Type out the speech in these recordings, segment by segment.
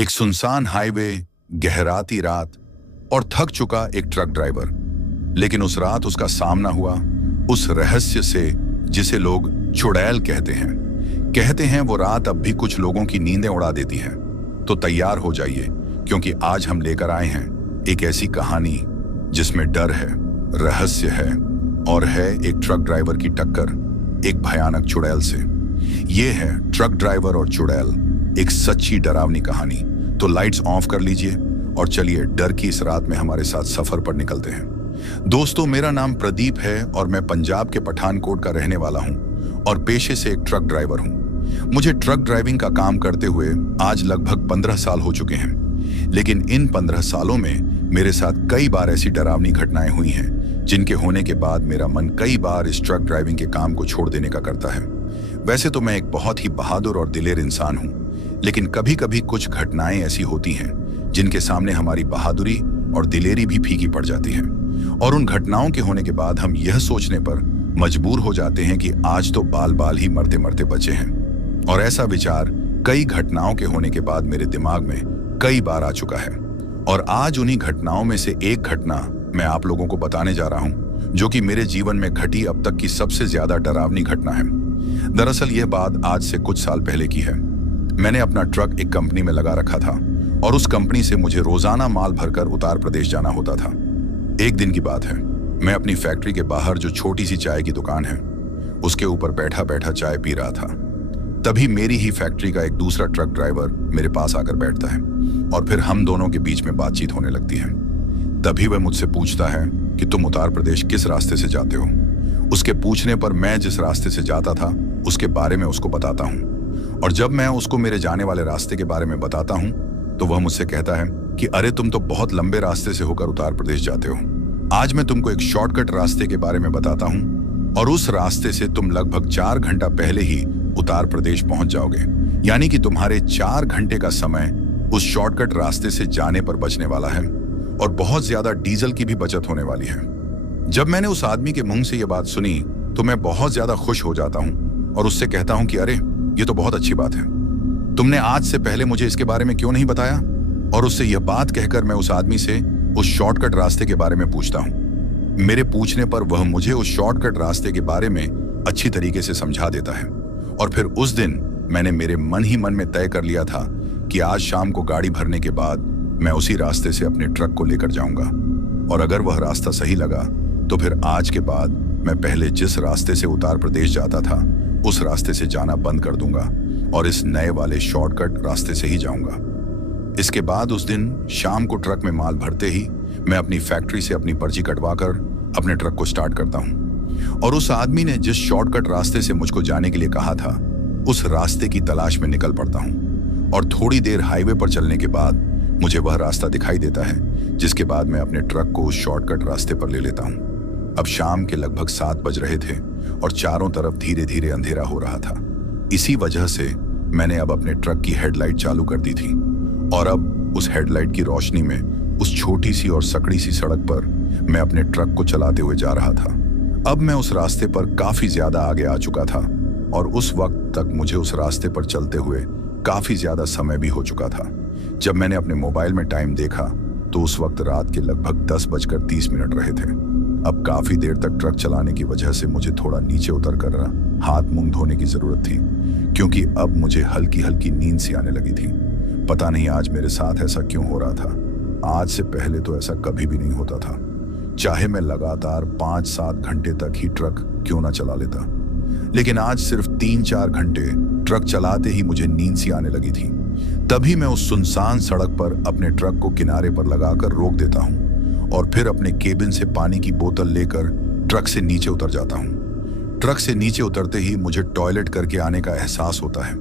एक सुनसान हाईवे, गहराती रात और थक चुका एक ट्रक ड्राइवर। लेकिन उस रात उसका सामना हुआ उस रहस्य से जिसे लोग चुड़ैल कहते हैं वो रात अब भी कुछ लोगों की नींदें उड़ा देती है। तो तैयार हो जाइए, क्योंकि आज हम लेकर आए हैं एक ऐसी कहानी जिसमें डर है, रहस्य है और है एक ट्रक ड्राइवर की टक्कर एक भयानक चुड़ैल से। ये है ट्रक ड्राइवर और चुड़ैल, एक सच्ची डरावनी कहानी। तो लाइट्स ऑफ कर लीजिए और चलिए डर की इस रात में हमारे साथ सफर पर निकलते हैं। दोस्तों, मेरा नाम प्रदीप है और मैं पंजाब के पठानकोट का रहने वाला हूं और पेशे से एक ट्रक ड्राइवर हूं। मुझे ट्रक ड्राइविंग का काम करते हुए आज लगभग 15 साल हो चुके हैं। लेकिन इन 15 सालों में मेरे साथ कई बार ऐसी डरावनी घटनाएं हुई हैं जिनके होने के बाद मेरा मन कई बार इस ट्रक ड्राइविंग के काम को छोड़ देने का करता है। वैसे तो मैं एक बहुत ही बहादुर और दिलेर इंसान हूं, लेकिन कभी कभी कुछ घटनाएं ऐसी होती हैं जिनके सामने हमारी बहादुरी और दिलेरी भी फीकी पड़ जाती है। और उन घटनाओं के होने के बाद हम यह सोचने पर मजबूर हो जाते हैं कि आज तो बाल बाल ही मरते मरते बचे हैं। और ऐसा विचार कई घटनाओं के होने के बाद मेरे दिमाग में कई बार आ चुका है। और आज उन्हीं घटनाओं में से एक घटना मैं आप लोगों को बताने जा रहा हूं, जो कि मेरे जीवन में घटी अब तक की सबसे ज्यादा डरावनी घटना है। दरअसल यह बात आज से कुछ साल पहले की है। मैंने अपना ट्रक एक कंपनी में लगा रखा था और उस कंपनी से मुझे रोजाना माल भरकर उत्तर प्रदेश जाना होता था। एक दिन की बात है, मैं अपनी फैक्ट्री के बाहर जो छोटी सी चाय की दुकान है उसके ऊपर बैठा बैठा चाय पी रहा था। तभी मेरी ही फैक्ट्री का एक दूसरा ट्रक ड्राइवर मेरे पास आकर बैठता है और फिर हम दोनों के बीच में बातचीत होने लगती है। तभी वह मुझसे पूछता है कि तुम उत्तर प्रदेश किस रास्ते से जाते हो। उसके पूछने पर मैं जिस रास्ते से जाता था उसके बारे में उसको बताता हूँ। और जब मैं उसको मेरे जाने वाले रास्ते के बारे में बताता हूँ तो वह मुझसे कहता है कि अरे तुम तो बहुत लंबे रास्ते से होकर उत्तर प्रदेश जाते हो। आज मैं तुमको एक शॉर्टकट रास्ते के बारे में बताता हूँ और उस रास्ते से तुम लगभग 4 घंटा पहले ही उत्तर प्रदेश पहुंच जाओगे। यानी कि तुम्हारे 4 घंटे का समय उस शॉर्टकट रास्ते से जाने पर बचने वाला है और बहुत ज्यादा डीजल की भी बचत होने वाली है। जब मैंने उस आदमी के मुंह से यह बात सुनी तो मैं बहुत ज्यादा खुश हो जाता हूँ और उससे कहता हूँ कि अरे ये तो बहुत अच्छी बात है, तुमने आज से पहले मुझे इसके बारे में क्यों नहीं बताया। और उससे यह बात कहकर मैं उस आदमी से उस शॉर्टकट रास्ते के बारे में पूछता हूँ। मेरे पूछने पर वह मुझे उस शॉर्टकट रास्ते के बारे में अच्छी तरीके से समझा देता है। और फिर उस दिन मैंने मेरे मन ही मन में तय कर लिया था कि आज शाम को गाड़ी भरने के बाद मैं उसी रास्ते से अपने ट्रक को लेकर जाऊंगा। और अगर वह रास्ता सही लगा तो फिर आज के बाद मैं पहले जिस रास्ते से उत्तर प्रदेश जाता था उस रास्ते से जाना बंद कर दूंगा और इस नए वाले शॉर्टकट रास्ते से ही जाऊंगा। इसके बाद उस दिन शाम को ट्रक में माल भरते ही मैं अपनी फैक्ट्री से अपनी पर्ची कटवाकर अपने ट्रक को स्टार्ट करता हूं और उस आदमी ने जिस शॉर्टकट रास्ते से मुझको जाने के लिए कहा था उस रास्ते की तलाश में निकल पड़ता हूं। और थोड़ी देर हाईवे पर चलने के बाद मुझे वह रास्ता दिखाई देता है, जिसके बाद मैं अपने ट्रक को उस शॉर्टकट रास्ते पर ले लेता हूं। अब शाम के लगभग 7 बज रहे थे और चारों तरफ धीरे धीरे अंधेरा हो रहा था। इसी वजह से मैंने अब अपने ट्रक की हेडलाइट चालू कर दी थी और अब उस हेडलाइट की रोशनी में उस छोटी सी और सकड़ी सी सड़क पर मैं अपने ट्रक को चलाते हुए जा रहा था। अब मैं उस रास्ते पर काफी ज्यादा आगे आ चुका था और उस वक्त तक मुझे उस रास्ते पर चलते हुए काफी ज्यादा समय भी हो चुका था। जब मैंने अपने मोबाइल में टाइम देखा तो उस वक्त रात के लगभग 10:30 रहे थे। अब काफी देर तक ट्रक चलाने की वजह से मुझे थोड़ा नीचे उतर कर हाथ मुंह धोने की जरूरत थी, क्योंकि अब मुझे हल्की हल्की नींद सी आने लगी थी। पता नहीं आज मेरे साथ ऐसा क्यों हो रहा था। आज से पहले तो ऐसा कभी भी नहीं होता था, चाहे मैं लगातार 5-7 घंटे तक ही ट्रक क्यों ना चला लेता। लेकिन आज सिर्फ 3-4 घंटे ट्रक चलाते ही मुझे नींद सी आने लगी थी। तभी मैं उस सुनसान सड़क पर अपने ट्रक को किनारे पर लगाकर रोक देता हूँ और फिर अपने केबिन से पानी की बोतल लेकर ट्रक से नीचे उतर जाता हूँ। ट्रक से नीचे उतरते ही मुझे टॉयलेट करके आने का एहसास होता है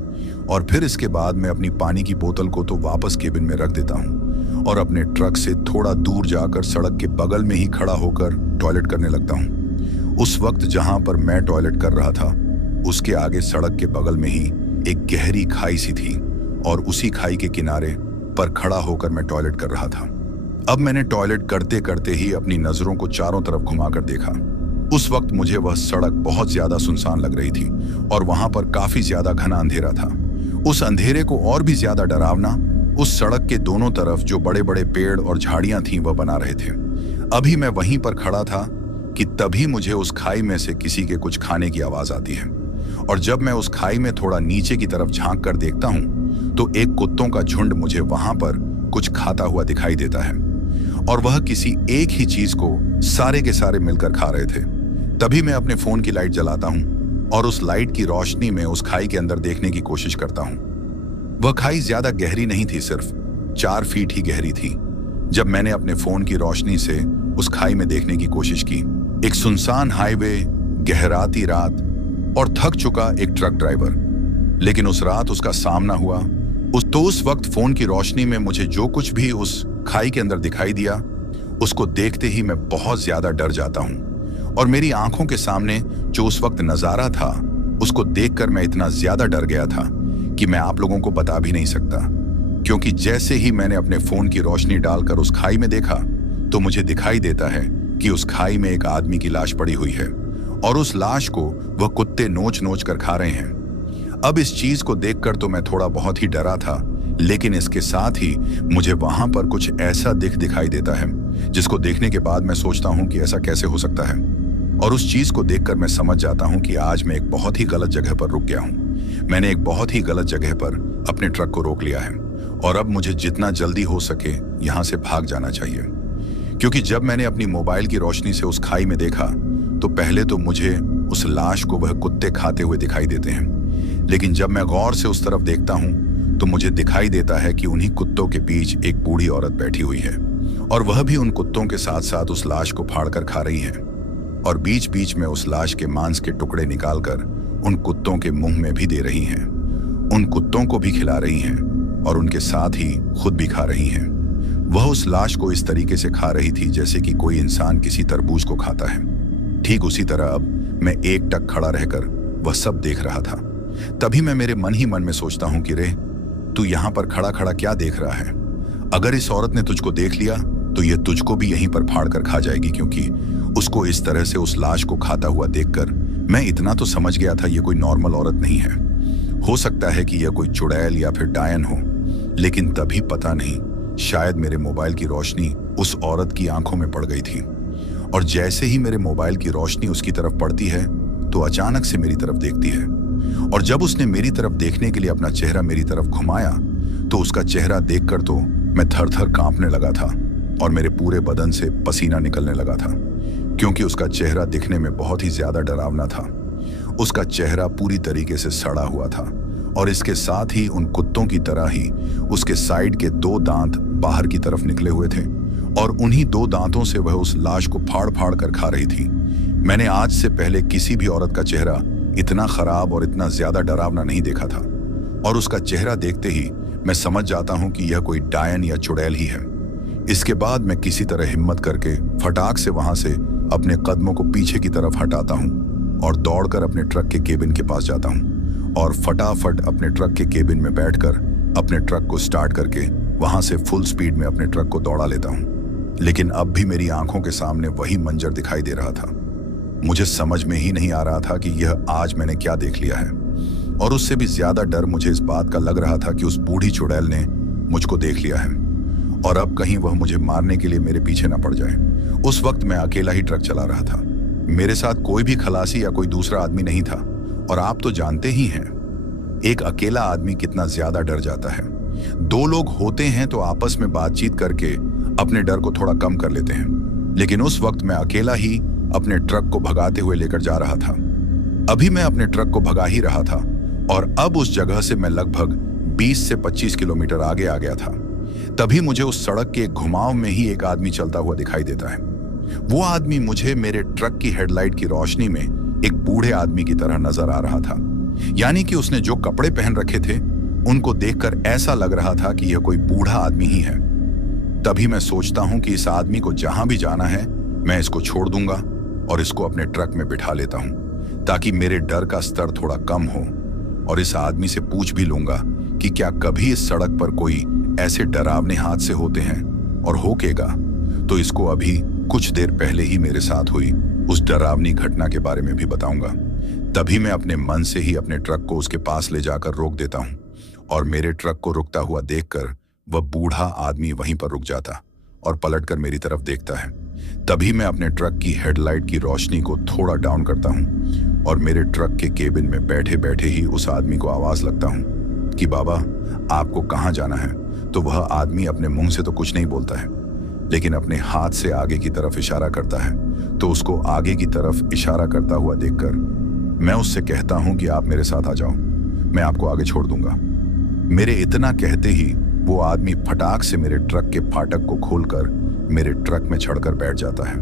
और फिर इसके बाद मैं अपनी पानी की बोतल को तो वापस केबिन में रख देता हूँ और अपने ट्रक से थोड़ा दूर जाकर सड़क के बगल में ही खड़ा होकर टॉयलेट करने लगता हूँ। उस वक्त जहां पर मैं टॉयलेट कर रहा था उसके आगे सड़क के बगल में ही एक गहरी खाई सी थी और उसी खाई के किनारे पर खड़ा होकर मैं टॉयलेट कर रहा था। अब मैंने टॉयलेट करते करते ही अपनी नजरों को चारों तरफ घुमाकर देखा। उस वक्त मुझे वह सड़क बहुत ज्यादा सुनसान लग रही थी और वहां पर काफी ज्यादा घना अंधेरा था। उस अंधेरे को और भी ज्यादा डरावना उस सड़क के दोनों तरफ जो बड़े बड़े पेड़ और झाड़ियां थीं वह बना रहे थे। अभी मैं वहीं पर खड़ा था कि तभी मुझे उस खाई में से किसी के कुछ खाने की आवाज आती है। और जब मैं उस खाई में थोड़ा नीचे की तरफ झांक कर देखता हूं तो एक कुत्तों का झुंड मुझे वहां पर कुछ खाता हुआ दिखाई देता है और वह किसी एक ही चीज को सारे के सारे मिलकर खा रहे थे। तभी मैं अपने फोन की लाइट जलाता हूं और उस लाइट की रोशनी में उस खाई के अंदर देखने की कोशिश करता हूं। वह खाई ज्यादा गहरी नहीं थी, सिर्फ 4 फीट ही गहरी थी। जब मैंने अपने फोन की रोशनी से उस खाई में देखने की कोशिश की, एक सुनसान हाईवे, गहराती रात और थक चुका एक ट्रक ड्राइवर। लेकिन उस रात उसका सामना हुआ। उस वक्त फोन की रोशनी में मुझे जो कुछ भी उस खाई के अंदर दिखाई दिया, उसको देखते ही मैं बहुत ज्यादा डर जाता हूं। और मेरी आंखों के सामने जो उस वक्त नजारा था, उसको देखकर मैं इतना ज्यादा डर गया था कि मैं आप लोगों को बता भी नहीं सकता। क्योंकि जैसे ही मैंने अपने फोन की रोशनी डालकर उस खाई में देखा तो मुझे दिखाई देता है कि उस खाई में एक आदमी की लाश पड़ी हुई है और उस लाश को वह कुत्ते नोच नोच कर खा रहे हैं। अब इस चीज को देखकर तो मैं थोड़ा बहुत ही डरा था, लेकिन इसके साथ ही मुझे वहां पर कुछ ऐसा दिखाई देता है जिसको देखने के बाद मैं सोचता हूं कि ऐसा कैसे हो सकता है। और उस चीज को देखकर मैं समझ जाता हूं कि आज मैं एक बहुत ही गलत जगह पर रुक गया हूं। मैंने एक बहुत ही गलत जगह पर अपने ट्रक को रोक लिया है और अब मुझे जितना जल्दी हो सके यहां से भाग जाना चाहिए। क्योंकि जब मैंने अपनी मोबाइल की रोशनी से उस खाई में देखा तो पहले तो मुझे उस लाश को वह कुत्ते खाते हुए दिखाई देते हैं, लेकिन जब मैं गौर से उस तरफ देखता हूं तो मुझे दिखाई देता है कि उन्हीं कुत्तों के बीच एक बूढ़ी औरत बैठी हुई है और वह भी उन कुत्तों के साथ साथ उस लाश को फाड़कर खा रही है और बीच बीच में उस लाश के मांस के टुकड़े निकालकर उन कुत्तों के मुंह में भी दे रही हैं, उन कुत्तों को भी खिला रही हैं और उनके साथ ही खुद भी खा रही हैं। वह उस लाश को इस तरीके से खा रही थी जैसे कि कोई इंसान किसी तरबूज को खाता है। ठीक उसी तरह अब मैं एकटक खड़ा रहकर वह सब देख रहा था। तभी मैं मेरे मन ही मन में सोचता हूं कि रे, तू यहां पर खड़ा खड़ा क्या देख रहा है? अगर इस औरत ने तुझको देख लिया तो यह तुझको भी यहीं पर फाड़ कर खा जाएगी, क्योंकि उसको इस तरह से उस लाश को खाता हुआ देखकर मैं इतना तो समझ गया था यह कोई नॉर्मल औरत नहीं है। हो सकता है कि यह कोई चुड़ैल या फिर डायन हो, लेकिन तभी पता नहीं, शायद मेरे मोबाइल की रोशनी उस औरत की आंखों में पड़ गई थी और जैसे ही मेरे मोबाइल की रोशनी उसकी तरफ पड़ती है तो अचानक से मेरी तरफ देखती है और जब उसने मेरी तरफ देखने के लिए अपना चेहरा मेरी तरफ घुमाया तो उसका चेहरा देखकर तो मैं थर थर कांपने लगा था और मेरे पूरे बदन से पसीना निकलने लगा था, क्योंकि उसका चेहरा दिखने में बहुत ही ज्यादा डरावना था। उसका चेहरा पूरी तरीके से सड़ा हुआ था और इसके साथ ही उन कुत्तों की तरह ही उसके साइड के 2 दांत बाहर की तरफ निकले हुए थे और उन्हीं 2 दांतों से वह उस लाश को फाड़ फाड़ कर खा रही थी। मैंने आज से पहले किसी भी औरत का चेहरा इतना खराब और इतना ज्यादा डरावना नहीं देखा था और उसका चेहरा देखते ही मैं समझ जाता हूं कि यह कोई डायन या चुड़ैल ही है। इसके बाद मैं किसी तरह हिम्मत करके फटाक से वहां से अपने कदमों को पीछे की तरफ हटाता हूं और दौड़कर अपने ट्रक के केबिन के पास जाता हूं और फटाफट अपने ट्रक के केबिन में बैठकर अपने ट्रक को स्टार्ट करके वहां से फुल स्पीड में अपने ट्रक को दौड़ा लेता हूं। लेकिन अब भी मेरी आंखों के सामने वही मंजर दिखाई दे रहा था। मुझे समझ में ही नहीं आ रहा था कि यह आज मैंने क्या देख लिया है, और उससे भी ज्यादा डर मुझे इस बात का लग रहा था कि उस बूढ़ी चुड़ैल ने मुझको देख लिया है और अब कहीं वह मुझे मारने के लिए मेरे पीछे ना पड़ जाए। उस वक्त मैं अकेला ही ट्रक चला रहा था, मेरे साथ कोई भी खलासी या कोई दूसरा आदमी नहीं था और आप तो जानते ही हैं एक अकेला आदमी कितना ज्यादा डर जाता है। 2 लोग होते हैं तो आपस में बातचीत करके अपने डर को थोड़ा कम कर लेते हैं, लेकिन उस वक्त मैं अकेला ही अपने ट्रक को भगाते हुए लेकर जा रहा था। अभी मैं अपने ट्रक को भगा ही रहा था और अब उस जगह से मैं लगभग 20 से 25 किलोमीटर आगे आ गया था। तभी मुझे उस सड़क के घुमाव में ही एक आदमी चलता हुआ दिखाई देता है। वो आदमी मुझे मेरे ट्रक की हेडलाइट की रोशनी में एक बूढ़े आदमी की तरह नजर आ रहा था, यानी कि उसने जो कपड़े पहन रखे थे उनको देखकर ऐसा लग रहा था कि यह कोई बूढ़ा आदमी ही है। तभी मैं सोचता हूं कि इस आदमी को जहां भी जाना है मैं इसको छोड़ दूंगा और इसको अपने ट्रक में बिठा लेता हूं ताकि मेरे डर का स्तर थोड़ा कम हो, और इस आदमी से पूछ भी लूंगा कि क्या कभी इस सड़क पर कोई ऐसे डरावने हादसे होते हैं, और होकेगा तो इसको अभी कुछ देर पहले ही मेरे साथ हुई उस डरावनी घटना के बारे में भी बताऊंगा। तभी मैं अपने मन से ही अपने ट्रक को उसके पास ले जाकर रोक देता हूं और मेरे ट्रक को रुकता हुआ देखकर वह बूढ़ा आदमी वहीं पर रुक जाता और पलटकर मेरी तरफ देखता है। तभी मैं अपने ट्रक की हेडलाइट की रोशनी को थोड़ा डाउन करता हूँ और मेरे ट्रक के केबिन में बैठे बैठे ही उस आदमी को आवाज लगता हूँ कि बाबा, आपको कहाँ जाना है? तो वह आदमी अपने मुंह से तो कुछ नहीं बोलता है, लेकिन अपने हाथ से आगे की तरफ इशारा करता है। तो उसको आगे की तरफ इशारा करता हुआ देखकर मैं उससे कहता हूँ कि आप मेरे साथ आ जाओ, मैं आपको आगे छोड़ दूंगा। मेरे इतना कहते ही वो आदमी फटाक से मेरे ट्रक के फाटक को खोलकर मेरे ट्रक में चढ़कर बैठ जाता है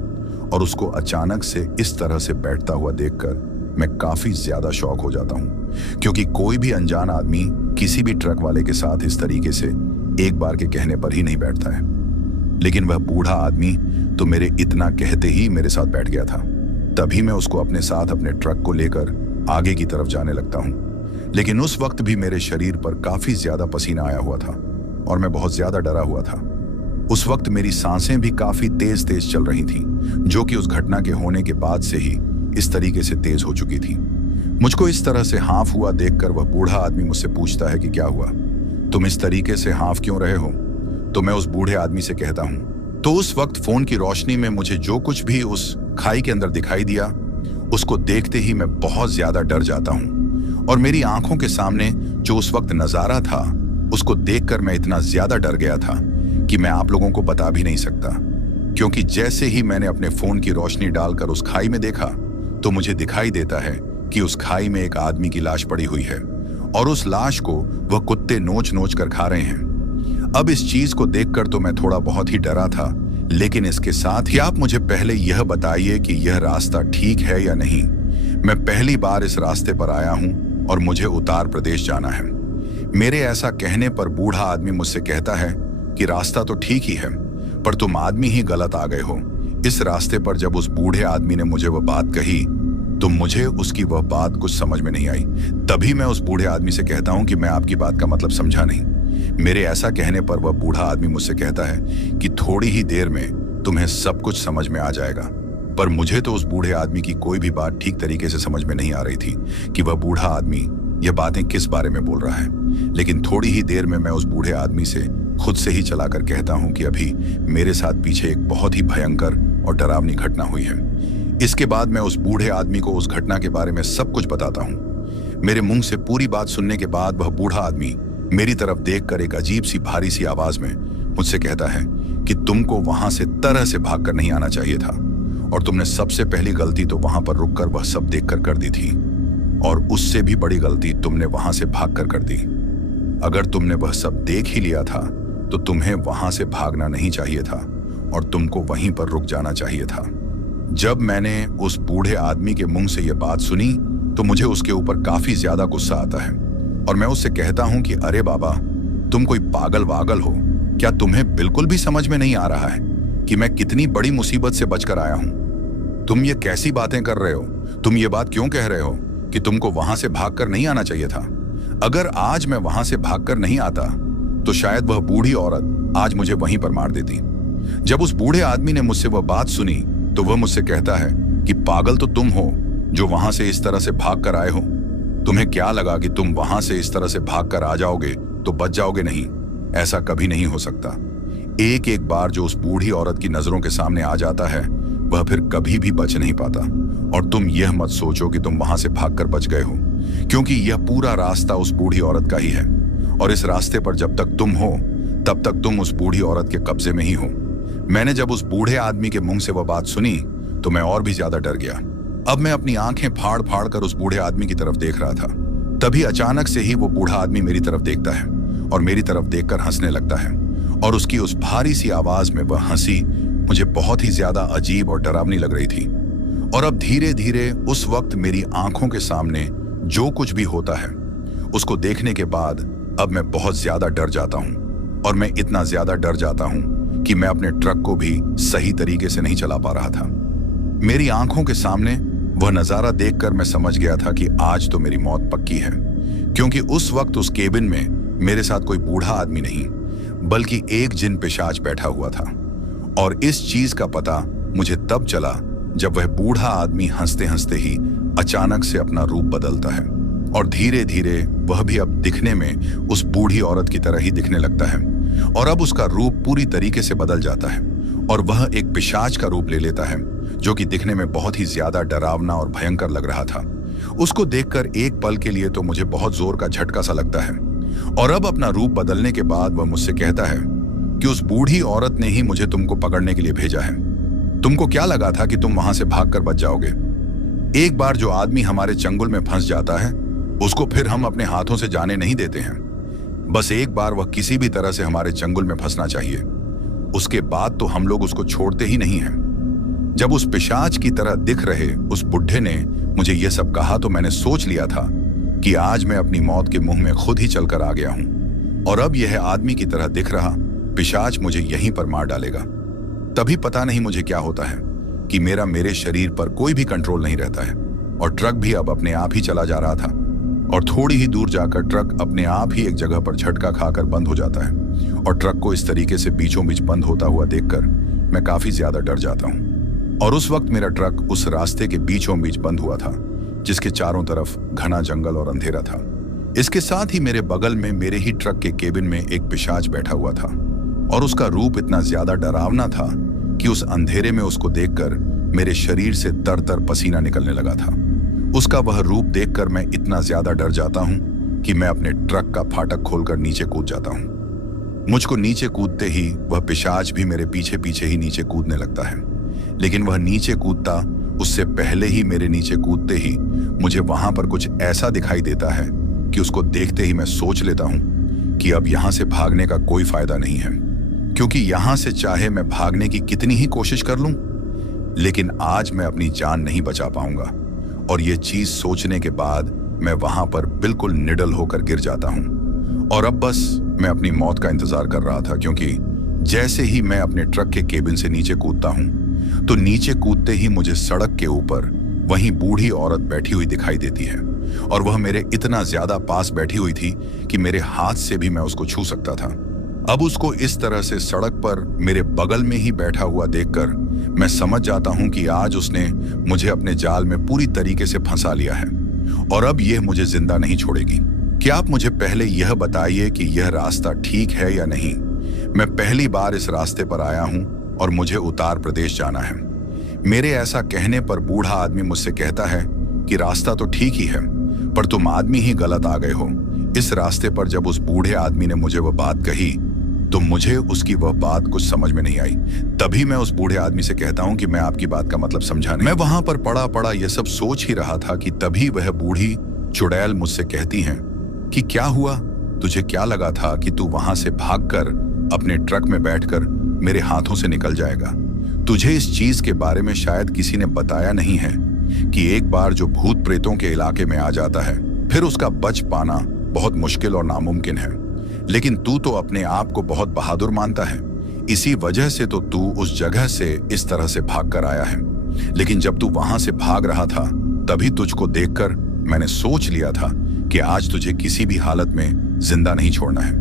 और उसको अचानक से इस तरह से बैठता हुआ देखकर मैं काफी ज्यादा शॉक हो जाता हूँ, क्योंकि कोई भी अनजान आदमी किसी भी ट्रक वाले के साथ इस तरीके से एक बार के कहने पर ही नहीं बैठता है। लेकिन वह बूढ़ा आदमी तो मेरे इतना कहते ही मेरे साथ बैठ गया था। तभी मैं उसको अपने साथ अपने ट्रक को लेकर आगे की तरफ जाने लगता हूँ। लेकिन उस वक्त भी मेरे शरीर पर काफी ज्यादा पसीना आया हुआ था और मैं बहुत ज्यादा डरा हुआ था। उस वक्त मेरी सांसें भी काफी तेज तेज चल रही थीं, जो कि उस घटना के होने के बाद से ही इस तरीके से तेज हो चुकी थी। मुझको इस तरह से हाफ हुआ देखकर वह बूढ़ा आदमी मुझसे पूछता है कि क्या हुआ, तुम इस तरीके से हाफ क्यों रहे हो? तो मैं उस बूढ़े आदमी से कहता हूँ, तो उस वक्त फोन की रोशनी में मुझे जो कुछ भी उस खाई के अंदर दिखाई दिया, उसको देखते ही मैं बहुत ज्यादा डर जाता हूँ और मेरी आंखों के सामने जो उस वक्त नजारा था उसको देखकर मैं इतना ज्यादा डर गया था कि मैं आप लोगों को बता भी नहीं सकता। क्योंकि जैसे ही मैंने अपने फोन की रोशनी डालकर उस खाई में देखा तो मुझे दिखाई देता है कि उस खाई में एक आदमी की लाश पड़ी हुई है और उस लाश को वह कुत्ते नोच नोच कर खा रहे हैं। अब इस चीज को देखकर तो मैं थोड़ा बहुत ही डरा था, लेकिन इसके साथ ही आप मुझे पहले यह बताइए कि यह रास्ता ठीक है या नहीं। मैं पहली बार इस रास्ते पर आया हूं और मुझे उत्तर प्रदेश जाना है। मेरे ऐसा कहने पर बूढ़ा आदमी मुझसे कहता है कि रास्ता तो ठीक ही है, पर तुम आदमी ही गलत आ गए हो। इस रास्ते पर जब उस बूढ़े आदमी ने मुझे वह बात कही तो मुझे उसकी वह बात कुछ समझ में नहीं आई। तभी मैं उस बूढ़े आदमी से कहता हूं कि मैं आपकी बात का मतलब समझा नहीं। मेरे ऐसा कहने पर वह बूढ़ा आदमी मुझसे कहता है कि थोड़ी ही देर में तुम्हें सब कुछ समझ में आ जाएगा। पर मुझे तो उस बूढ़े आदमी की कोई भी बात ठीक तरीके से समझ में नहीं आ रही थी कि वह बूढ़ा आदमी यह बातें किस बारे में बोल रहा है। लेकिन थोड़ी ही देर में मैं उस बूढ़े आदमी से खुद से ही चलाकर कहता हूं कि अभी मेरे साथ पीछे एक बहुत ही भयंकर और डरावनी घटना हुई है। इसके बाद मैं उस बूढ़े आदमी को उस घटना के बारे में सब कुछ बताता हूं। मेरे मुंह से पूरी बात सुनने के बाद वह बूढ़ा आदमी मेरी तरफ देखकर एक अजीब सी भारी सी आवाज में मुझसे कहता है कि तुमको वहां से तरह से भागकर नहीं आना चाहिए था और तुमने सबसे पहली गलती तो वहां पर रुककर वह सब देखकर कर दी थी, और उससे भी बड़ी गलती तुमने वहां से भागकर कर दी। अगर तुमने वह सब देख ही लिया था तो तुम्हें वहां से भागना नहीं चाहिए था और तुमको वहीं पर रुक जाना चाहिए था। जब मैंने उस बूढ़े आदमी के मुंह से यह बात सुनी तो मुझे उसके ऊपर काफी ज्यादा गुस्सा आता है और मैं उससे कहता हूं कि अरे बाबा, तुम कोई पागल वागल हो क्या? तुम्हें बिल्कुल भी समझ में नहीं आ रहा है कि मैं कितनी बड़ी मुसीबत से बचकर आया हूं? तुम ये कैसी बातें कर रहे हो? तुम ये बात क्यों कह रहे हो कि तुमको वहां से भागकर नहीं आना चाहिए था? अगर आज मैं वहां से भागकर नहीं आता तो शायद वह बूढ़ी औरत आज मुझे वहीं पर मार देती। जब उस बूढ़े आदमी ने मुझसे वह बात सुनी तो वह मुझसे कहता है कि पागल तो तुम हो जो वहां से इस तरह से भाग कर आए हो। तुम्हें क्या लगा कि तुम वहां से इस तरह से भाग कर आ जाओगे तो बच जाओगे? नहीं, ऐसा कभी नहीं हो सकता। एक एक बार जो उस बूढ़ी औरत की नजरों के सामने आ जाता है वह फिर कभी भी बच नहीं पाता। और तुम यह मत सोचो कि तुम वहां से भागकर बच गए हो, क्योंकि यह पूरा रास्ता उस बूढ़ी औरत का ही है और इस रास्ते पर जब तक तुम हो तब तक तुम उस बूढ़ी औरत के कब्जे में ही हो। मैंने जब उस बूढ़े आदमी के मुंह से वह बात सुनी तो मैं और भी ज्यादा डर गया। अब मैं अपनी आंखें फाड़ फाड़ कर उस बूढ़े आदमी की तरफ देख रहा था। तभी अचानक से ही वो बूढ़ा आदमी मेरी तरफ देखता है और मेरी तरफ देखकर हंसने लगता है और उसकी उस भारी सी आवाज में वह हंसी मुझे बहुत ही ज्यादा अजीब और डरावनी लग रही थी। और अब धीरे धीरे उस वक्त मेरी आंखों के सामने जो कुछ भी होता है उसको देखने के बाद अब मैं बहुत ज्यादा डर जाता हूं और मैं इतना ज्यादा डर जाता हूं कि मैं अपने ट्रक को भी सही तरीके से नहीं चला पा रहा था। मेरी आंखों के सामने वह नजारा देखकर मैं समझ गया था कि आज तो मेरी मौत पक्की है, क्योंकि उस वक्त उस केबिन में मेरे साथ कोई बूढ़ा आदमी नहीं बल्कि एक जिन पिशाच बैठा हुआ था। और इस चीज का पता मुझे तब चला जब वह बूढ़ा आदमी हंसते हंसते ही अचानक से अपना रूप बदलता है और धीरे धीरे वह भी अब दिखने में उस बूढ़ी औरत की तरह ही दिखने लगता है। और अब उसका रूप पूरी तरीके से बदल जाता है और वह एक पिशाच का रूप ले लेता है, जो कि दिखने में बहुत ही ज्यादा डरावना और भयंकर लग रहा था। उसको देखकर एक पल के लिए तो मुझे बहुत जोर का झटका सा लगता है। और अब अपना रूप बदलने के बाद वह मुझसे कहता है कि उस बूढ़ी औरत ने ही मुझे तुमको पकड़ने के लिए भेजा है। तुमको क्या लगा था कि तुम वहां से भागकर बच जाओगे? एक बार जो आदमी हमारे चंगुल में फंस जाता है, उसको फिर हम अपने हाथों से जाने नहीं देते हैं। बस एक बार वह किसी भी तरह से हमारे चंगुल में फंसना चाहिए, उसके बाद तो हम लोग उसको छोड़ते ही नहीं हैं। जब उस पिशाच की तरह दिख रहे उस बुढ़े ने मुझे यह सब कहा तो मैंने सोच लिया था कि आज मैं अपनी मौत के मुंह में खुद ही चलकर आ गया हूं और अब यह आदमी की तरह दिख रहा पिशाच मुझे यहीं पर मार डालेगा। तभी पता नहीं मुझे क्या होता है कि मेरे शरीर पर कोई भी कंट्रोल नहीं रहता है और ट्रक भी अब अपने आप ही चला जा रहा था और थोड़ी ही दूर जाकर ट्रक अपने आप ही एक जगह पर झटका खाकर बंद हो जाता है और ट्रक को इस तरीके से बीचों बीच बंद होता हुआ देखकर मैं काफी ज्यादा डर जाता हूँ। और उस वक्त मेरा ट्रक उस रास्ते के बीचों बीच बंद हुआ था जिसके चारों तरफ घना जंगल और अंधेरा था। इसके साथ ही मेरे बगल में मेरे ही ट्रक के केबिन में एक पिशाच बैठा हुआ था और उसका रूप इतना ज्यादा डरावना था कि उस अंधेरे में उसको देखकर मेरे शरीर से तर तर पसीना निकलने लगा था। उसका वह रूप देखकर मैं इतना ज्यादा डर जाता हूं कि मैं अपने ट्रक का फाटक खोलकर नीचे कूद जाता हूं। मुझको नीचे कूदते ही वह पिशाच भी मेरे पीछे पीछे ही नीचे कूदने लगता है, लेकिन वह नीचे कूदता उससे पहले ही मेरे नीचे कूदते ही मुझे वहां पर कुछ ऐसा दिखाई देता है कि उसको देखते ही मैं सोच लेता हूं कि अब यहां से भागने का कोई फायदा नहीं है, क्योंकि यहां से चाहे मैं भागने की कितनी ही कोशिश कर लूं, लेकिन आज मैं अपनी जान नहीं बचा पाऊंगा। और ये चीज सोचने के बाद मैं वहां पर बिल्कुल निडल होकर गिर जाता हूं और अब बस मैं अपनी मौत का इंतजार कर रहा था, क्योंकि जैसे ही मैं अपने ट्रक के केबिन से नीचे कूदता हूं तो नीचे कूदते ही मुझे सड़क के ऊपर वहीं बूढ़ी औरत बैठी हुई दिखाई देती है और वह मेरे इतना ज्यादा पास बैठी हुई थी कि मेरे हाथ से भी मैं उसको छू सकता था। अब उसको इस तरह से सड़क पर मेरे बगल में ही बैठा हुआ देखकर मैं समझ जाता हूं कि आज उसने मुझे अपने जाल में पूरी तरीके से फंसा लिया है और अब यह मुझे जिंदा नहीं छोड़ेगी। क्या आप मुझे पहले यह बताइए कि यह रास्ता ठीक है या नहीं? मैं पहली बार इस रास्ते पर आया हूं और मुझे उत्तर प्रदेश जाना है। मेरे ऐसा कहने पर बूढ़ा आदमी मुझसे कहता है कि रास्ता तो ठीक ही है, पर तुम आदमी ही गलत आ गए हो। इस रास्ते पर जब उस बूढ़े आदमी ने मुझे वह बात कही तो मुझे उसकी वह बात कुछ समझ में नहीं आई। तभी मैं उस बूढ़े आदमी से कहता हूं कि मैं आपकी बात का मतलब समझा नहीं। मैं वहां पर पड़ा यह सब सोच ही रहा था कि तभी वह बूढ़ी चुड़ैल मुझसे कहती हैं कि क्या हुआ, तुझे क्या लगा था कि तू वहां से भागकर अपने ट्रक में बैठकर मेरे हाथों से निकल जाएगा? तुझे इस चीज के बारे में शायद किसी ने बताया नहीं है कि एक बार जो भूत प्रेतों के इलाके में आ जाता है फिर उसका बच पाना बहुत मुश्किल और नामुमकिन है। लेकिन तू तो अपने आप को बहुत बहादुर मानता है, इसी वजह से तो तू उस जगह से इस तरह से भाग कर आया है। लेकिन जब तू वहां से भाग रहा था तभी तुझको देखकर मैंने सोच लिया था कि आज तुझे किसी भी हालत में जिंदा नहीं छोड़ना है,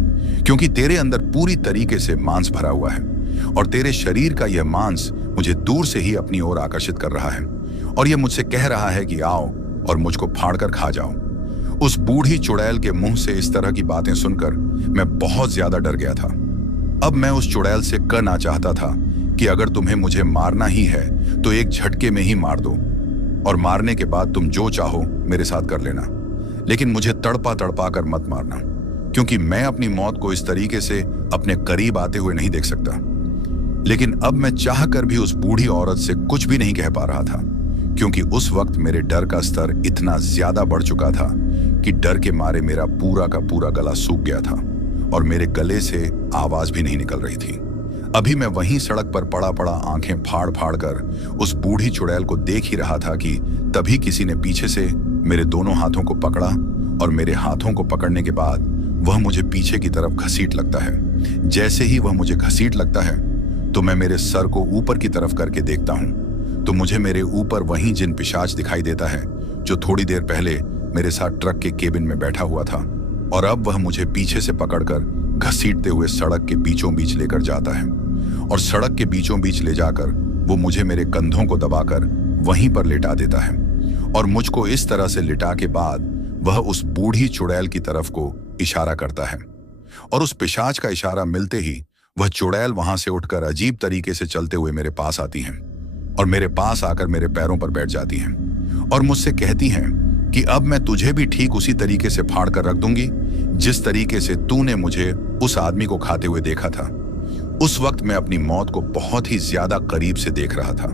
क्योंकि तेरे अंदर पूरी तरीके से मांस भरा हुआ है और तेरे शरीर का यह मांस मुझे दूर से ही अपनी ओर आकर्षित कर रहा है और यह मुझसे कह रहा है कि आओ और मुझको फाड़कर खा जाओ। उस बूढ़ी चुड़ैल के मुंह से इस तरह की बातें सुनकर मैं बहुत ज्यादा डर गया था। अब मैं उस चुड़ैल से कहना चाहता था कि अगर तुम्हें मुझे मारना ही है तो एक झटके में ही मार दो और मारने के बाद तुम जो चाहो मेरे साथ कर लेना, लेकिन मुझे तड़पा तड़पा कर मत मारना, क्योंकि मैं अपनी मौत को इस तरीके से अपने करीब आते हुए नहीं देख सकता। लेकिन अब मैं चाहकर भी उस बूढ़ी औरत से कुछ भी नहीं कह पा रहा था, क्योंकि उस वक्त मेरे डर का स्तर इतना ज्यादा बढ़ चुका था कि डर के मारे मेरा पूरा का पूरा गला सूख गया था और मेरे गले से आवाज भी नहीं निकल रही थी। अभी मैं वहीं सड़क पर पड़ा आंखें फाड़ फाड़ कर उस बूढ़ी चुड़ैल को देख ही रहा था कि तभी किसी ने पीछे से मेरे दोनों हाथों को पकड़ा और मेरे हाथों को पकड़ने के बाद वह मुझे पीछे की तरफ घसीट लगता है। जैसे ही वह मुझे घसीट लगता है तो मैं मेरे सर को ऊपर की तरफ करके देखता हूं तो मुझे मेरे ऊपर वहीं जिन पिशाच दिखाई देता है जो थोड़ी देर पहले मेरे साथ ट्रक के केबिन में बैठा हुआ था, और अब वह मुझे पीछे से पकड़कर घसीटते हुए सड़क के बीचों बीच लेकर जाता है और सड़क के बीचों बीच ले जाकर वो मुझे मेरे कंधों को दबाकर वहीं पर लिटा देता है और मुझको इस तरह से लिटा के बाद वह उस बूढ़ी चुड़ैल की तरफ को इशारा करता है। और उस पिशाच का इशारा मिलते ही वह चुड़ैल वहां से उठकर अजीब तरीके से चलते हुए मेरे पास आती हैं और मेरे पास आकर मेरे पैरों पर बैठ जाती हैं और मुझसे कहती हैं कि अब मैं तुझे भी ठीक उसी तरीके से फाड़ कर रख दूंगी जिस तरीके से तूने मुझे उस आदमी को खाते हुए देखा था। उस वक्त मैं अपनी मौत को बहुत ही ज्यादा करीब से देख रहा था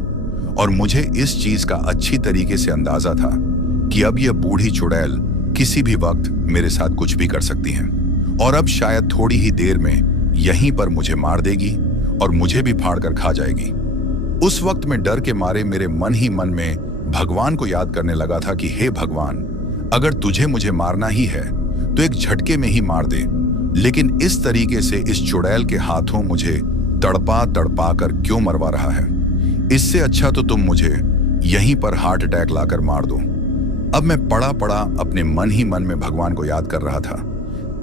और मुझे इस चीज का अच्छी तरीके से अंदाजा था कि अब यह बूढ़ी चुड़ैल किसी भी वक्त मेरे साथ कुछ भी कर सकती है और अब शायद थोड़ी ही देर में यहीं पर मुझे मार देगी और मुझे भी फाड़ कर खा जाएगी। उस वक्त मैं डर के मारे मेरे मन ही मन में भगवान को याद करने लगा था कि हे भगवान, अगर तुझे मुझे मारना ही है तो एक झटके में ही मार दे, लेकिन इस तरीके से इस चुड़ैल के हाथों मुझे तड़पा तड़पा कर क्यों मरवा रहा है? इससे अच्छा तो तुम मुझे यहीं पर हार्ट अटैक लाकर मार दो। अब मैं पड़ा पड़ा अपने मन ही मन में भगवान को याद कर रहा था।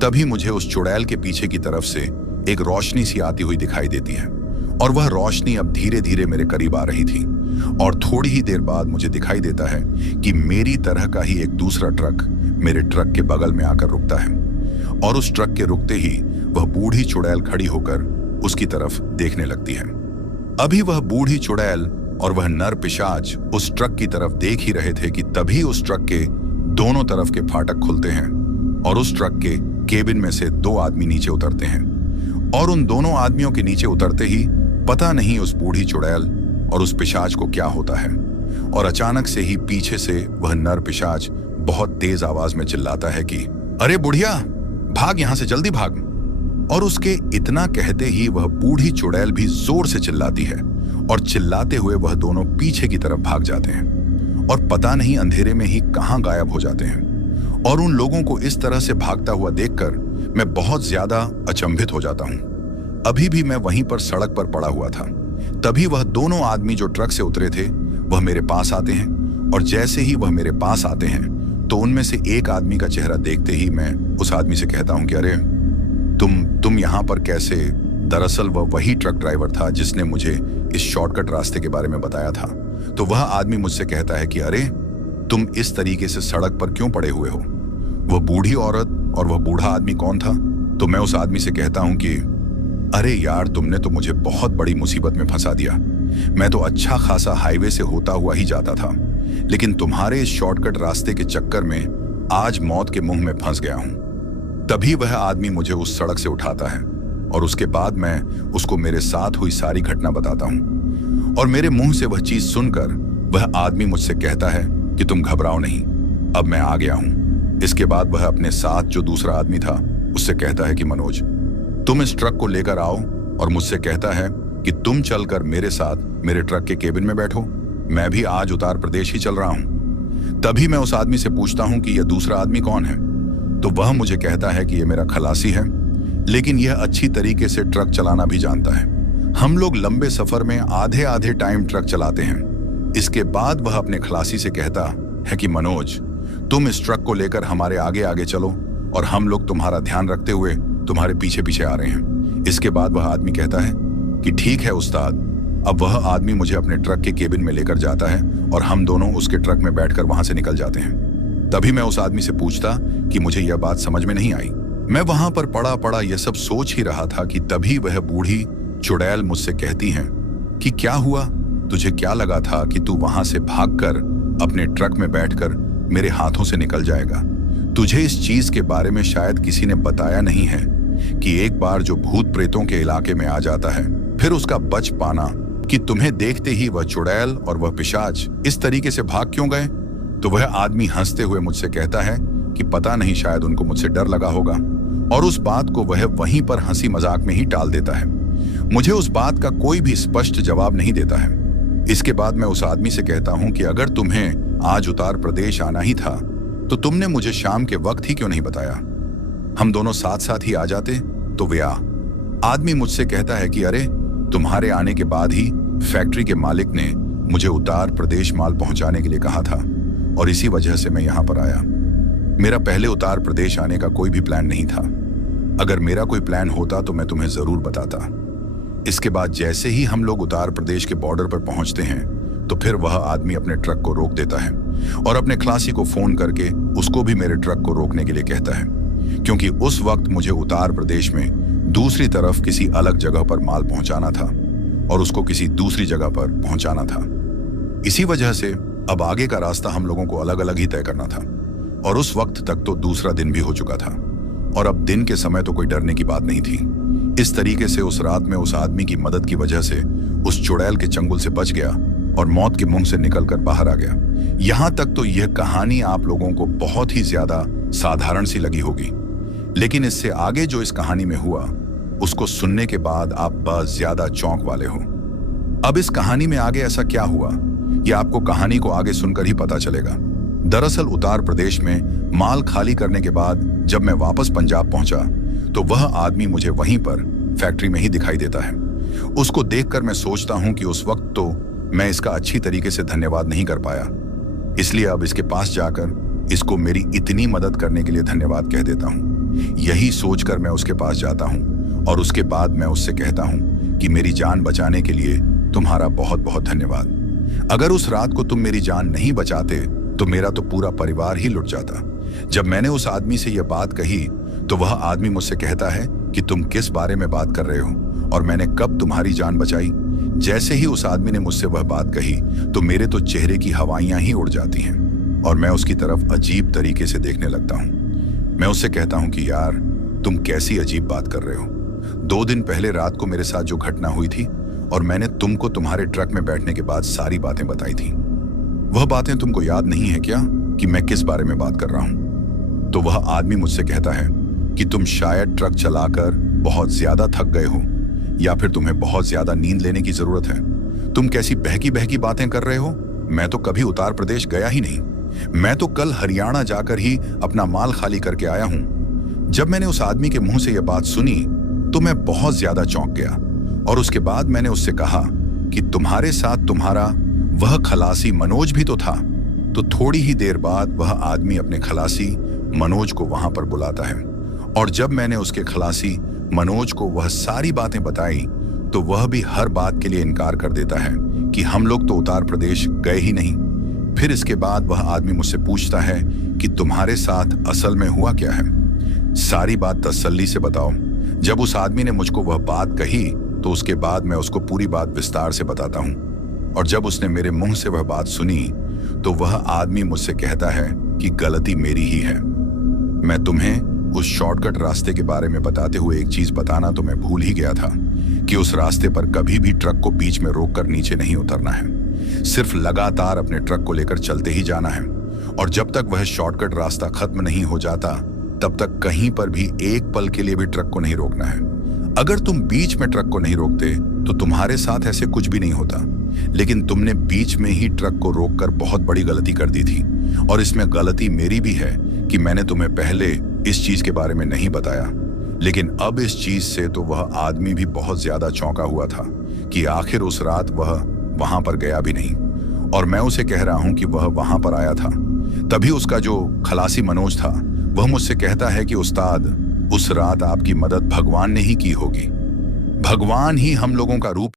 तभी मुझे उस चुड़ैल के पीछे की तरफ से एक रोशनी सी आती हुई दिखाई देती है और वह रोशनी अब धीरे धीरे मेरे करीब आ रही थी और थोड़ी ही देर बाद मुझे दिखाई देता है कि मेरी तरह का ही एक दूसरा ट्रक मेरे ट्रक के बगल में आकर रुकता है और उस ट्रक के रुकते ही वह बूढ़ी चुड़ैल खड़ी होकर उसकी तरफ देखने लगती है। अभी वह बूढ़ी चुड़ैल और वह नर पिशाच उस ट्रक की तरफ देख ही रहे थे कि तभी उस ट्रक के दोनों तरफ के फाटक खुलते हैं और उस ट्रक के केबिन में से दो आदमी नीचे उतरते हैं और उन दोनों आदमियों के नीचे उतरते ही पता नहीं उस बूढ़ी चुड़ैल और उस पिशाच को क्या होता है और अचानक से ही पीछे से वह नर पिशाच बहुत तेज आवाज में चिल्लाता है कि अरे बुढ़िया, भाग यहां से, जल्दी भाग। और उसके इतना कहते ही वह बूढ़ी चुड़ैल भी जोर से चिल्लाती है और चिल्लाते हुए वह दोनों पीछे की तरफ भाग जाते हैं और पता नहीं अंधेरे में ही कहां गायब हो जाते हैं। और उन लोगों को इस तरह से भागता हुआ देखकर मैं बहुत ज्यादा अचंभित हो जाता हूं। अभी भी मैं वहीं पर सड़क पर पड़ा हुआ था। तभी वह दोनों आदमी जो ट्रक से उतरे थे वह मेरे पास आते हैं और जैसे ही वह मेरे पास आते हैं तो उनमें से एक आदमी का चेहरा देखते ही मैं उस आदमी से कहता हूं कि अरे तुम यहां पर कैसे? दरअसल वह वही ट्रक ड्राइवर था जिसने मुझे इस शॉर्टकट रास्ते के बारे में बताया था। तो वह आदमी मुझसे कहता है कि अरे तुम इस तरीके से सड़क पर क्यों पड़े हुए हो? वह बूढ़ी औरत और वह बूढ़ा आदमी कौन था? तो मैं उस आदमी से कहता हूं कि अरे यार, तुमने तो मुझे बहुत बड़ी मुसीबत में फंसा दिया। मैं तो अच्छा खासा हाईवे से होता हुआ ही जाता था, लेकिन तुम्हारे इस शॉर्टकट रास्ते के चक्कर में आज मौत के मुंह में फंस गया हूं। तभी वह आदमी मुझे उस सड़क से उठाता है और उसके बाद मैं उसको मेरे साथ हुई सारी घटना बताता हूं और मेरे मुंह से वह चीज सुनकर वह आदमी मुझसे कहता है कि तुम घबराओ नहीं, अब मैं आ गया हूं। इसके बाद वह अपने साथ जो दूसरा आदमी था उससे कहता है कि मनोज, तुम इस ट्रक को लेकर आओ और मुझसे कहता है कि तुम चलकर मेरे साथ मेरे ट्रक के केबिन में बैठो। मैं भी आज उत्तर प्रदेश ही चल रहा हूं। तभी मैं उस आदमी से पूछता हूं कि यह दूसरा आदमी कौन है? तो वह मुझे कहता है कि यह मेरा खलासी है, लेकिन यह अच्छी तरीके से ट्रक चलाना भी जानता है। हम लोग लंबे सफर में आधे आधे टाइम ट्रक चलाते हैं। इसके बाद वह अपने खलासी से कहता है कि मनोज, तुम इस ट्रक को लेकर हमारे आगे आगे चलो और हम लोग तुम्हारा ध्यान रखते हुए तुम्हारे पीछे पीछे आ रहे हैं। इसके बाद वह आदमी कहता है कि ठीक है उस्ताद। अब वह आदमी मुझे अपने ट्रक के केबिन में लेकर जाता है और हम दोनों उसके ट्रक में बैठकर वहां से निकल जाते हैं। तभी मैं उस आदमी से पूछता कि मुझे यह बात समझ में नहीं आई। मैं वहां पर पड़ा पड़ा यह सब सोच ही रहा था कि तभी वह बूढ़ी चुड़ैल मुझसे कहती हैं कि क्या हुआ, तुझे क्या लगा था कि तू वहां से भागकर अपने ट्रक में बैठकर मेरे हाथों से निकल जाएगा? तुझे इस चीज के बारे में शायद किसी ने बताया नहीं है कि एक बार जो भूत प्रेतों के इलाके में आ जाता है फिर उसका बच पाना, कि तुम्हें देखते ही वह चुड़ैल और वह पिशाच इस तरीके से भाग क्यों गए? तो वह आदमी हंसते हुए मुझसे कहता है कि पता नहीं, शायद उनको मुझसे डर लगा होगा और उस बात को वह वहीं पर हंसी मजाक में ही टाल देता है। मुझे उस बात का कोई भी स्पष्ट जवाब नहीं देता है। इसके बाद मैं उस आदमी से कहता हूं कि अगर तुम्हें आज उत्तर प्रदेश आना ही था तो तुमने मुझे शाम के वक्त ही क्यों नहीं बताया? हम दोनों साथ साथ ही आ जाते तो वे आ। आदमी मुझसे कहता है कि अरे तुम्हारे आने के बाद ही फैक्ट्री के मालिक ने मुझे उत्तर प्रदेश माल पहुंचाने के लिए कहा था और इसी वजह से मैं यहां पर आया। मेरा पहले उत्तर प्रदेश आने का कोई भी प्लान नहीं था। अगर मेरा कोई प्लान होता तो मैं तुम्हें जरूर बताता। इसके बाद जैसे ही हम लोग उत्तर प्रदेश के बॉर्डर पर पहुंचते हैं तो फिर वह आदमी अपने ट्रक को रोक देता है और अपने खलासी को फोन करके उसको भी मेरे ट्रक को रोकने के लिए कहता है। क्योंकि उस वक्त मुझे उत्तर प्रदेश में दूसरी तरफ किसी अलग जगह पर माल पहुंचाना था और उसको किसी दूसरी जगह पर पहुंचाना था। इसी वजह से अब आगे का रास्ता हम लोगों को अलग अलग ही तय करना था। और उस वक्त तक तो दूसरा दिन भी हो चुका था और अब दिन के समय तो कोई डरने की बात नहीं थी। इस तरीके से उस रात में उस आदमी की मदद की वजह से उस चुड़ैल के चंगुल से बच गया और मौत के मुंह से निकलकर बाहर आ गया। यहां तक तो यह कहानी आप लोगों को बहुत ही ज्यादा साधारण सी लगी होगी, लेकिन इससे आगे जो इस कहानी में हुआ उसको सुनने के बाद आप बहुत ज्यादा चौंक वाले हो। अब इस कहानी में आगे ऐसा क्या हुआ यह आपको कहानी को आगे सुनकर ही पता चलेगा। दरअसल उत्तर प्रदेश में माल खाली करने के बाद जब मैं वापस पंजाब पहुंचा तो वह आदमी मुझे वहीं पर फैक्ट्री में ही दिखाई देता है। उसको देखकर मैं सोचता हूं कि उस वक्त तो मैं इसका अच्छी तरीके से धन्यवाद नहीं कर पाया, इसलिए अब इसके पास जाकर इसको मेरी इतनी मदद करने के लिए धन्यवाद कह देता हूं। यही सोचकर मैं उसके पास जाता हूं और उसके बाद मैं उससे कहता हूं कि मेरी जान बचाने के लिए तुम्हारा बहुत बहुत धन्यवाद। अगर उस रात को तुम मेरी जान नहीं बचाते तो मेरा तो पूरा परिवार ही लुट जाता। जब मैंने उस आदमी से यह बात कही तो वह आदमी मुझसे कहता है कि तुम किस बारे में बात कर रहे हो और मैंने कब तुम्हारी जान बचाई। जैसे ही उस आदमी ने मुझसे वह बात कही तो मेरे तो चेहरे की हवाइयां ही उड़ जाती हैं और मैं उसकी तरफ अजीब तरीके से देखने लगता हूं। मैं उससे कहता हूं कि यार तुम कैसी अजीब बात कर रहे हो। 2 दिन पहले रात को मेरे साथ जो घटना हुई थी और मैंने तुमको तुम्हारे ट्रक में बैठने के बाद सारी बातें बताई थी, वह बातें तुमको याद नहीं है क्या कि मैं किस बारे में बात कर रहा हूं? तो वह आदमी मुझसे कहता है कि तुम शायद ट्रक चलाकर बहुत ज्यादा थक गए हो या फिर तुम्हें बहुत ज्यादा नींद लेने की जरूरत है। तुम कैसी बहकी बहकी बातें कर रहे हो। मैं तो कभी उत्तर प्रदेश गया ही नहीं। मैं तो कल हरियाणा जाकर ही अपना माल खाली करके आया हूं। जब मैंने उस आदमी के मुंह से यह बात सुनी तो मैं बहुत ज्यादा चौंक गया और उसके बाद मैंने उससे कहा कि तुम्हारे साथ तुम्हारा वह खलासी मनोज भी तो था। तो थोड़ी ही देर बाद वह आदमी अपने खलासी मनोज को वहां पर बुलाता है और जब मैंने उसके खलासी मनोज को वह सारी बातें बताई तो वह भी हर बात के लिए इनकार कर देता है कि हम लोग तो उत्तर प्रदेश गए ही नहीं। फिर इसके बाद वह आदमी मुझसे पूछता है कि तुम्हारे साथ असल में हुआ क्या है, सारी बात तसल्ली से बताओ। जब उस आदमी ने मुझको वह बात कही तो उसके बाद मैं उसको पूरी बात विस्तार से बताता हूं और जब उसने मेरे मुंह से वह बात सुनी तो वह आदमी मुझसे कहता है कि गलती मेरी ही है। मैं तुम्हें उस शॉर्टकट रास्ते के बारे में बताते हुए एक चीज बताना तो मैं भूल ही गया था कि उस रास्ते पर कभी भी ट्रक को बीच में रोककर नीचे नहीं उतरना है। सिर्फ लगातार अपने ट्रक को लेकर चलते ही जाना है और जब तक वह शॉर्टकट रास्ता खत्म नहीं हो जाता तब तक कहीं पर भी एक पल के लिए भी ट्रक को नहीं रोकना है। अगर तुम बीच में ट्रक को नहीं रोकते तो तुम्हारे साथ ऐसे कुछ भी नहीं होता, लेकिन तुमने बीच में ही ट्रक को रोककर बहुत बड़ी गलती कर दी थी और इसमें गलती मेरी भी है कि मैंने तुम्हें पहले इस चीज के बारे में नहीं बताया। लेकिन अब इस चीज से तो वह आदमी भी बहुत ज्यादा चौंका हुआ था कि आखिर उस रात वह वहां पर गया भी नहीं और मैं उसे कह रहा हूं कि वह वहां पर आया था। तभी उसका जो खलासी मनोज था वह मुझसे कहता है कि उस्ताद, उस रात आपकी मदद भगवान ने ही की होगी। भगवान ही हम लोगों का रूप